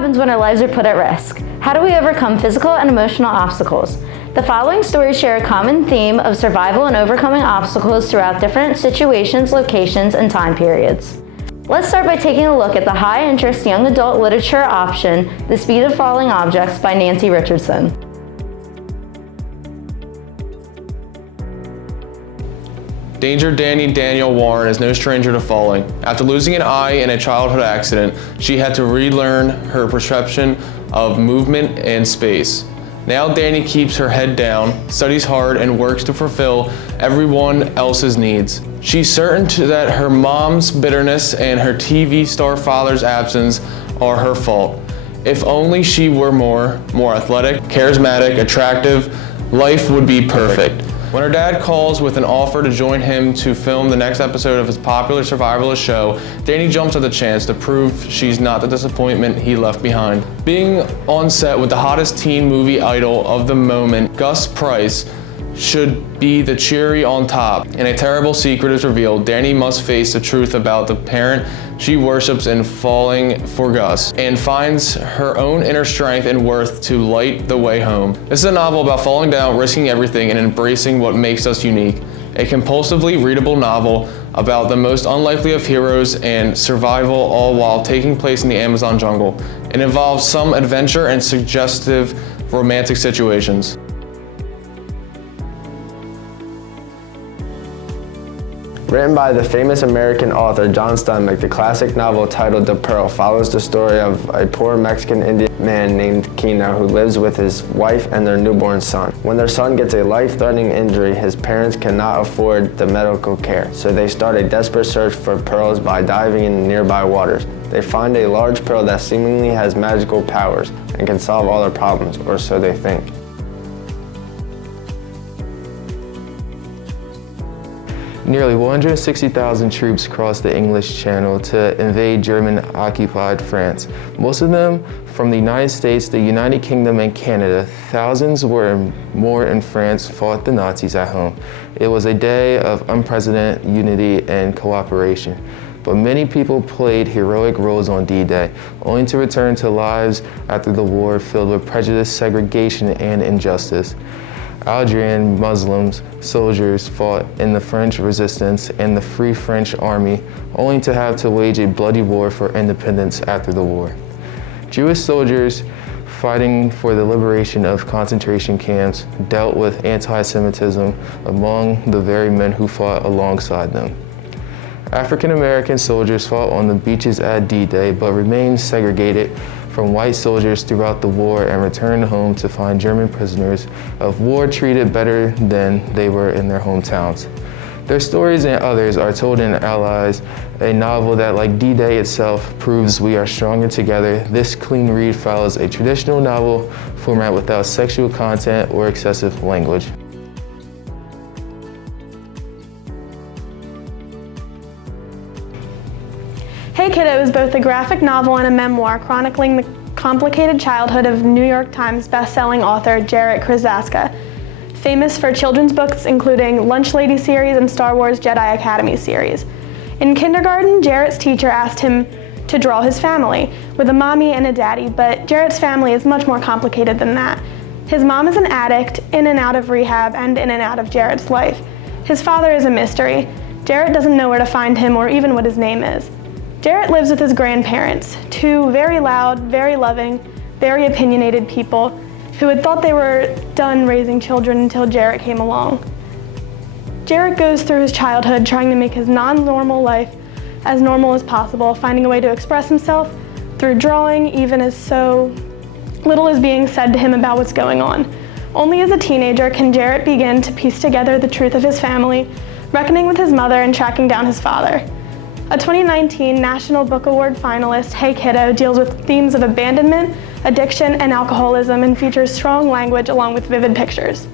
happens when our lives are put at risk? How do we overcome physical and emotional obstacles? The following stories share a common theme of survival and overcoming obstacles throughout different situations, locations, and time periods. Let's start by taking a look at the high-interest young adult literature option, The Speed of Falling Objects by Nancy Richardson. Danger Danny Danielle Warren is no stranger to falling. After losing an eye in a childhood accident, she had to relearn her perception of movement and space. Now Danny keeps her head down, studies hard, and works to fulfill everyone else's needs. She's certain that her mom's bitterness and her TV star father's absence are her fault. If only she were more athletic, charismatic, attractive, life would be perfect. When her dad calls with an offer to join him to film the next episode of his popular survivalist show, Danny jumps at the chance to prove she's not the disappointment he left behind. Being on set with the hottest teen movie idol of the moment, Gus Price, should be the cherry on top. And a terrible secret is revealed. Danny must face the truth about the parent she worships in falling for Gus, and finds her own inner strength and worth to light the way home. This is a novel about falling down, risking everything, and embracing what makes us unique. A compulsively readable novel about the most unlikely of heroes and survival, all while taking place in the Amazon jungle. It involves some adventure and suggestive romantic situations. Written by the famous American author John Steinbeck, the classic novel titled The Pearl follows the story of a poor Mexican Indian man named Kino who lives with his wife and their newborn son. When their son gets a life-threatening injury, his parents cannot afford the medical care, so they start a desperate search for pearls by diving in nearby waters. They find a large pearl that seemingly has magical powers and can solve all their problems, or so they think. Nearly 160,000 troops crossed the English Channel to invade German-occupied France. Most of them from the United States, the United Kingdom, and Canada. Thousands more in France fought the Nazis at home. It was a day of unprecedented unity and cooperation. But many people played heroic roles on D-Day, only to return to lives after the war filled with prejudice, segregation, and injustice. Algerian Muslims soldiers fought in the French resistance and the Free French Army, only to have to wage a bloody war for independence after the war. Jewish soldiers fighting for the liberation of concentration camps dealt with anti-Semitism among the very men who fought alongside them. African American soldiers fought on the beaches at D-Day but remained segregated from white soldiers throughout the war and returned home to find German prisoners of war treated better than they were in their hometowns. Their stories and others are told in Allies, a novel that, like D-Day itself, proves we are stronger together. This clean read follows a traditional novel format without sexual content or excessive language. Hey Kiddo is both a graphic novel and a memoir chronicling the complicated childhood of New York Times best-selling author Jarrett Krasaska, famous for children's books including Lunch Lady series and Star Wars Jedi Academy series. In kindergarten, Jarrett's teacher asked him to draw his family, with a mommy and a daddy, but Jarrett's family is much more complicated than that. His mom is an addict, in and out of rehab, and in and out of Jarrett's life. His father is a mystery. Jarrett doesn't know where to find him or even what his name is. Jarrett lives with his grandparents, two very loud, very loving, very opinionated people who had thought they were done raising children until Jarrett came along. Jarrett goes through his childhood trying to make his non-normal life as normal as possible, finding a way to express himself through drawing, even as so little is being said to him about what's going on. Only as a teenager can Jarrett begin to piece together the truth of his family, reckoning with his mother and tracking down his father. A 2019 National Book Award finalist, Hey Kiddo, deals with themes of abandonment, addiction, and alcoholism and features strong language along with vivid pictures.